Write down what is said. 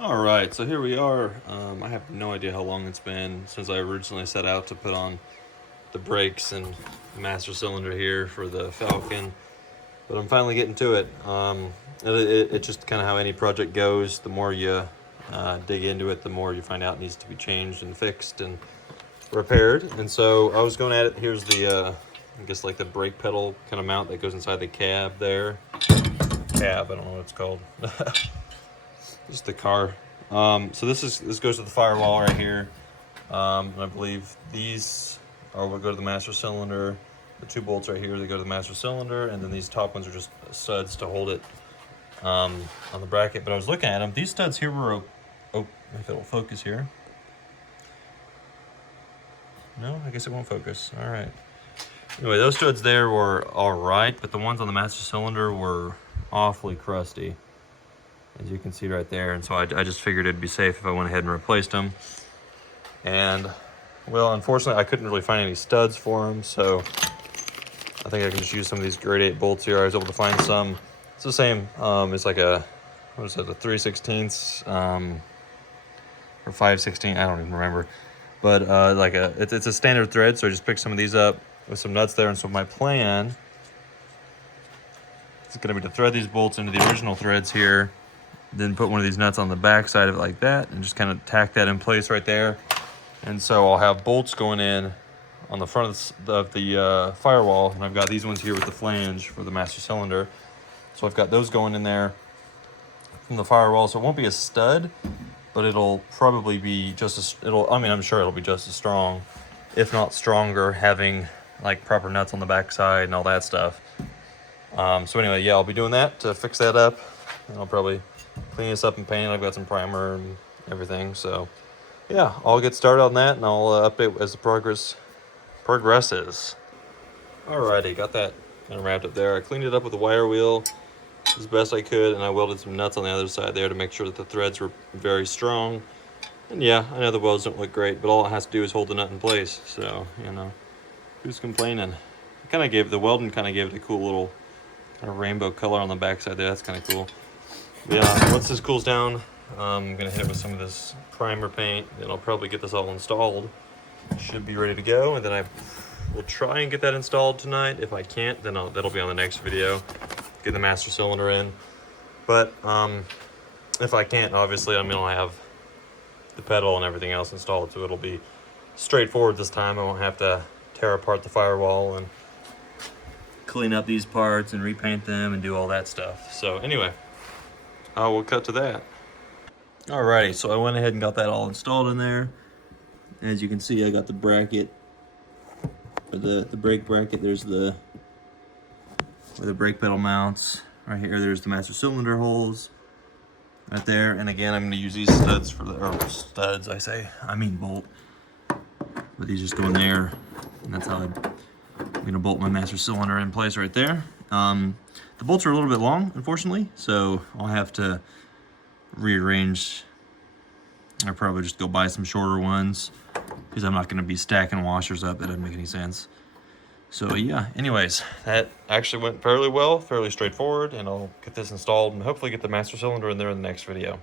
All right, so here we are. I have no idea how long it's been since I originally set out to put on the brakes and the master cylinder here for the Falcon, but I'm finally getting to it. It's just kind of how any project goes. The more you dig into it, the more you find out it needs to be changed and fixed and repaired. And so I was going at it. Here's the, I guess like the brake pedal kind of mount that goes inside the cab there. Cab, I don't know what it's called. Just the car. So this goes to the firewall right here. And I believe these are what go to the master cylinder. The two bolts right here, they go to the master cylinder, and then these top ones are just studs to hold it on the bracket. But I was looking at them. These studs here were, oh, if it'll focus here. No, I guess it won't focus. All right. Anyway, those studs there were all right, but the ones on the master cylinder were awfully crusty, as you can see right there. And so I just figured it'd be safe if I went ahead and replaced them. And well, unfortunately I couldn't really find any studs for them, so I think I can just use some of these grade 8 bolts here. I was able to find some. It's the same, it's like a, what is it, a 3/16 or 5/16, I don't even remember, but like it's a standard thread. So I just picked some of these up with some nuts there. And so my plan is going to be to thread these bolts into the original threads here, then put one of these nuts on the back side of it like that, and just kind of tack that in place right there. And so I'll have bolts going in on the front of the firewall, and I've got these ones here with the flange for the master cylinder. So I've got those going in there from the firewall. So it won't be a stud, but it'll probably be just as, I'm sure it'll be just as strong, if not stronger, having like proper nuts on the back side and all that stuff. So anyway, yeah, I'll be doing that to fix that up, and I'll probably clean this up and paint it. I've got some primer and everything. So yeah, I'll get started on that, and I'll update as the progresses. Alrighty, got that kind of wrapped up there. I cleaned it up with a wire wheel as best I could, and I welded some nuts on the other side there to make sure that the threads were very strong. And yeah, I know the welds don't look great, but all it has to do is hold the nut in place. So, you know, who's complaining? The welding kind of gave it a cool little kind of rainbow color on the backside there. That's kind of cool. But yeah, once this cools down, I'm gonna hit it with some of this primer paint, and I'll probably get this all installed. Should be ready to go, and then I will try and get that installed tonight. If I can't, then that'll be on the next video. Get the master cylinder in. But if I can't, obviously, I'll have the pedal and everything else installed, so it'll be straightforward this time. I won't have to tear apart the firewall and clean up these parts and repaint them and do all that stuff. So anyway, we'll cut to that. Alrighty, so I went ahead and got that all installed in there. As you can see, I got the bracket, or the brake bracket. There's where the brake pedal mounts. Right here, there's the master cylinder holes right there. And again, I'm going to use these studs for I mean bolt. But these just go in there, and that's how I'm going to bolt my master cylinder in place right there. The bolts are a little bit long, unfortunately, so I'll have to rearrange. I'll probably just go buy some shorter ones, because I'm not going to be stacking washers up. That doesn't make any sense. So yeah, anyways, that actually went fairly well, fairly straightforward, and I'll get this installed and hopefully get the master cylinder in there in the next video.